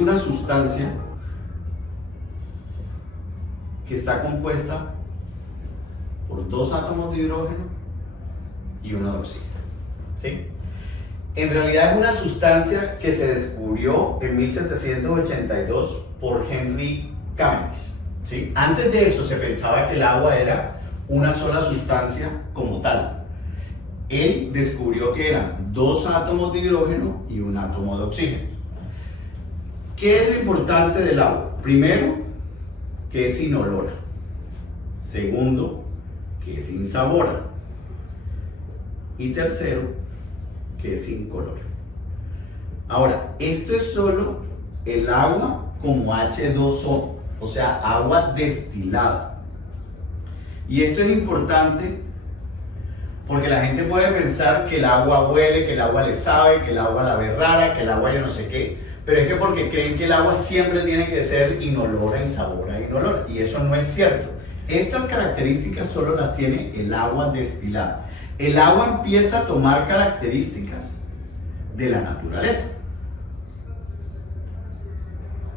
una sustancia que está compuesta por 2 átomos de hidrógeno y 1 de oxígeno, ¿sí? En realidad es una sustancia que se descubrió en 1782 por Henry Cavendish, ¿sí? Antes de eso se pensaba que el agua era una sola sustancia como tal. Él descubrió que eran 2 átomos de hidrógeno y 1 átomo de oxígeno. ¿Qué es lo importante del agua? Primero, que es inolora. Segundo, que es insabora. Y tercero, que es incolora. Ahora, esto es solo el agua como H2O, o sea, agua destilada. Y esto es importante porque la gente puede pensar que el agua huele, que el agua le sabe, que el agua la ve rara, que el agua yo no sé qué, pero es que porque creen que el agua siempre tiene que ser inolora, insabora, inolora, y eso no es cierto. Estas características solo las tiene el agua destilada. El agua empieza a tomar características de la naturaleza,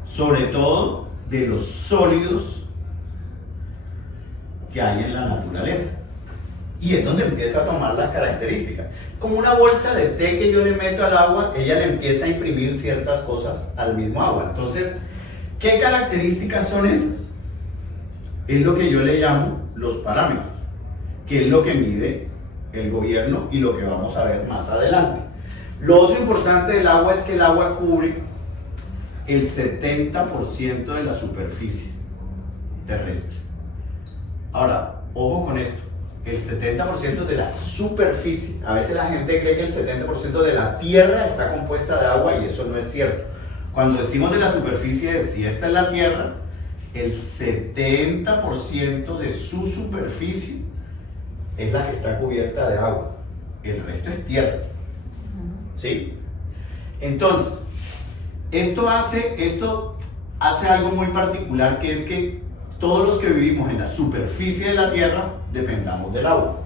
sobre todo de los sólidos que hay en la naturaleza. Y es donde empieza a tomar las características. Como una bolsa de té que yo le meto al agua, ella le empieza a imprimir ciertas cosas al mismo agua. Entonces, ¿qué características son esas? Es lo que yo le llamo los parámetros, que es lo que mide el gobierno y lo que vamos a ver más adelante. Lo otro importante del agua es que el agua cubre el 70% de la superficie terrestre. Ahora, ojo con esto. El 70% de la superficie. A veces la gente cree que el 70% de la tierra está compuesta de agua y eso no es cierto. Cuando decimos de la superficie, si esta es la tierra, el 70% de su superficie es la que está cubierta de agua. El resto es tierra. ¿Sí? Entonces, esto hace algo muy particular, que es que todos los que vivimos en la superficie de la tierra dependamos del agua.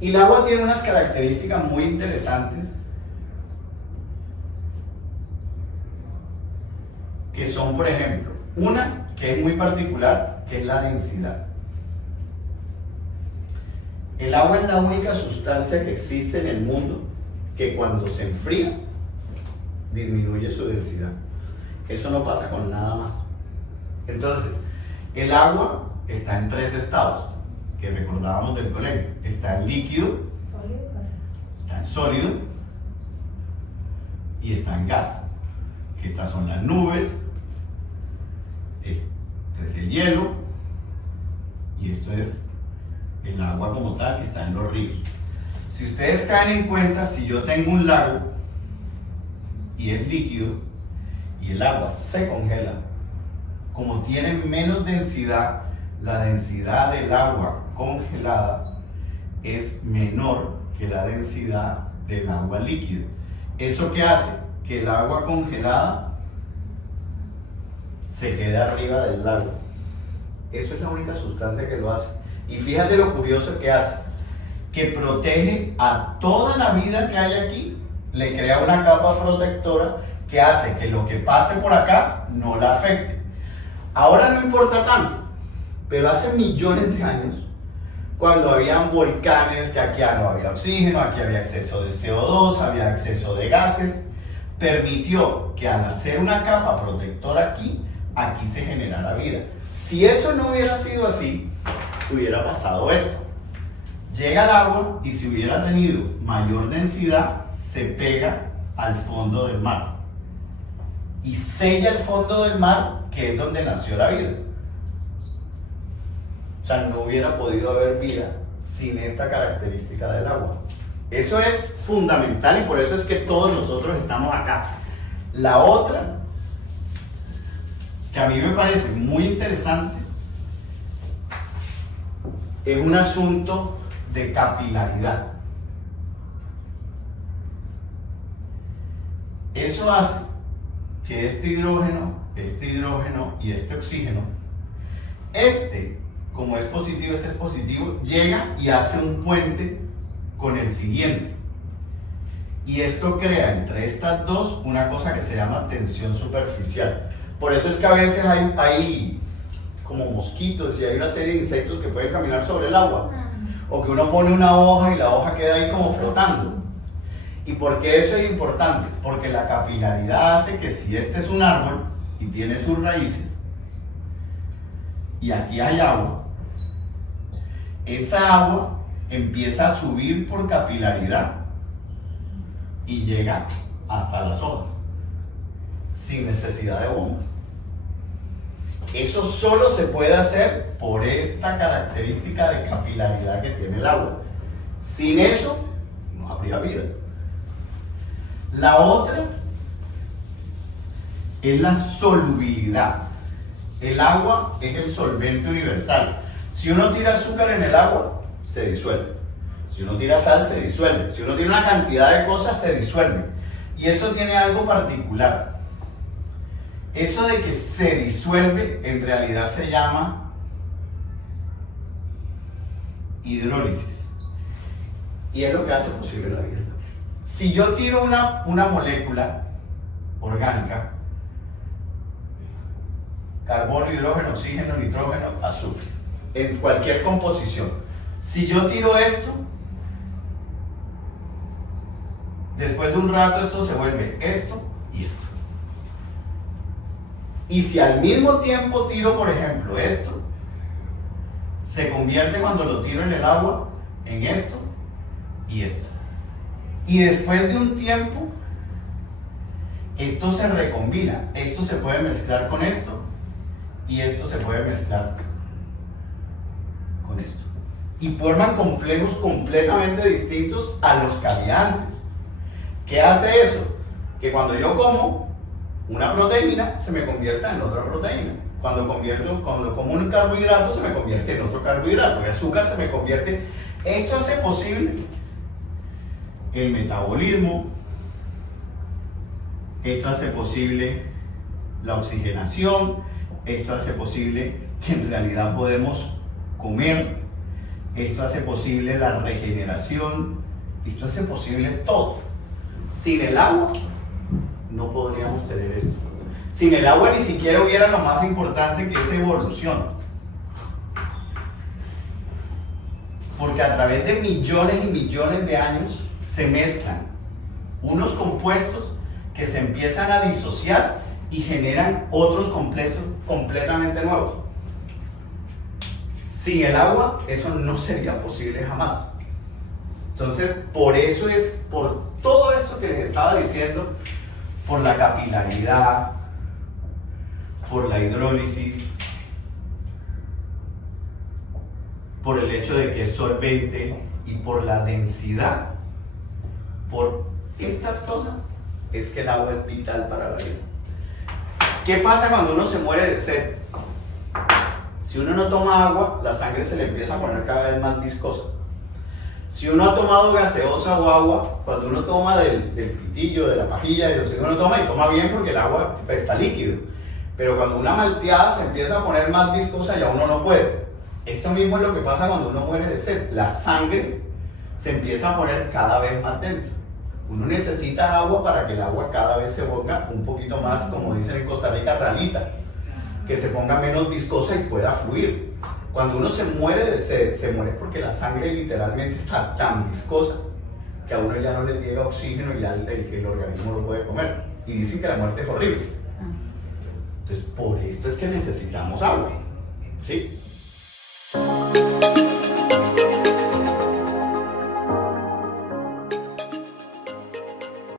Y el agua tiene unas características muy interesantes que son, por ejemplo, una que es muy particular, que es la densidad. El agua es la única sustancia que existe en el mundo que cuando se enfría disminuye su densidad. Eso no pasa con nada más. Entonces, el agua está en 3 estados que recordábamos del colegio. Está en líquido, está en sólido y está en gas. Que estas son las nubes, esto es el hielo y esto es el agua como tal que está en los ríos. Si ustedes caen en cuenta, si yo tengo un lago y es líquido y el agua se congela, como tiene menos densidad, la densidad del agua congelada es menor que la densidad del agua líquida. ¿Eso qué hace? Que el agua congelada se quede arriba del lago. Eso es la única sustancia que lo hace. Y fíjate lo curioso que hace, que protege a toda la vida que hay aquí, le crea una capa protectora que hace que lo que pase por acá no la afecte. Ahora no importa tanto, pero hace millones de años, cuando habían volcanes, que aquí no había oxígeno, aquí había exceso de CO2, había exceso de gases, permitió que al hacer una capa protectora aquí se generara vida. Si eso no hubiera sido así, hubiera pasado esto. Llega el agua y si hubiera tenido mayor densidad, se pega al fondo del mar y sella el fondo del mar, que es donde nació la vida. O sea, no hubiera podido haber vida sin esta característica del agua. Eso es fundamental y por eso es que todos nosotros estamos acá. La otra, que a mí me parece muy interesante, es un asunto de capilaridad. Eso hace que este hidrógeno y este oxígeno, como es positivo, este es positivo, llega y hace un puente con el siguiente. Y esto crea entre estas dos una cosa que se llama tensión superficial. Por eso es que a veces hay como mosquitos y hay una serie de insectos que pueden caminar sobre el agua. O que uno pone una hoja y la hoja queda ahí como flotando. ¿Y por qué eso es importante? Porque la capilaridad hace que si este es un árbol y tiene sus raíces y aquí hay agua, esa agua empieza a subir por capilaridad y llega hasta las hojas sin necesidad de bombas. Eso solo se puede hacer por esta característica de capilaridad que tiene el agua. Sin eso no habría vida. La otra es la solubilidad. El agua es el solvente universal. Si uno tira azúcar en el agua, se disuelve. Si uno tira sal, se disuelve. Si uno tiene una cantidad de cosas, se disuelve. Y eso tiene algo particular. Eso de que se disuelve, en realidad se llama hidrólisis. Y es lo que hace posible la vida. Si yo tiro una molécula orgánica, carbono, hidrógeno, oxígeno, nitrógeno, azufre, en cualquier composición, si yo tiro esto, después de un rato esto se vuelve esto y esto. Y si al mismo tiempo tiro, por ejemplo, esto, se convierte cuando lo tiro en el agua en esto y esto. Y después de un tiempo, esto se recombina. Esto se puede mezclar con esto y esto se puede mezclar con esto. Y forman complejos completamente distintos a los que había antes. ¿Qué hace eso? Que cuando yo como una proteína, se me convierta en otra proteína. Cuando como un carbohidrato, se me convierte en otro carbohidrato. El azúcar se me convierte. Esto hace posible el metabolismo. Esto hace posible la oxigenación. Esto hace posible que en realidad podemos comer. Esto hace posible la regeneración. Esto hace posible todo. Sin el agua no podríamos tener esto. Sin el agua ni siquiera hubiera lo más importante, que es evolución. Porque a través de millones y millones de años se mezclan unos compuestos que se empiezan a disociar y generan otros compuestos completamente nuevos. Sin el agua eso no sería posible jamás. Entonces, por eso es, por todo esto que les estaba diciendo, por la capilaridad, por la hidrólisis, por el hecho de que es solvente y por la densidad, por estas cosas, es que el agua es vital para la vida. ¿Qué pasa cuando uno se muere de sed? Si uno no toma agua, la sangre se le empieza a poner cada vez más viscosa. Si uno ha tomado gaseosa o agua, cuando uno toma del fritillo, de la pajilla, uno toma y toma bien porque el agua está líquido. Pero cuando una malteada se empieza a poner más viscosa, ya uno no puede. Esto mismo es lo que pasa cuando uno muere de sed. La sangre se empieza a poner cada vez más densa. Uno necesita agua para que el agua cada vez se ponga un poquito más, como dicen en Costa Rica, ralita. Que se ponga menos viscosa y pueda fluir. Cuando uno se muere de sed, se muere porque la sangre literalmente está tan viscosa que a uno ya no le llega oxígeno y ya el organismo lo puede comer. Y dicen que la muerte es horrible. Entonces, por esto es que necesitamos agua. ¿Sí?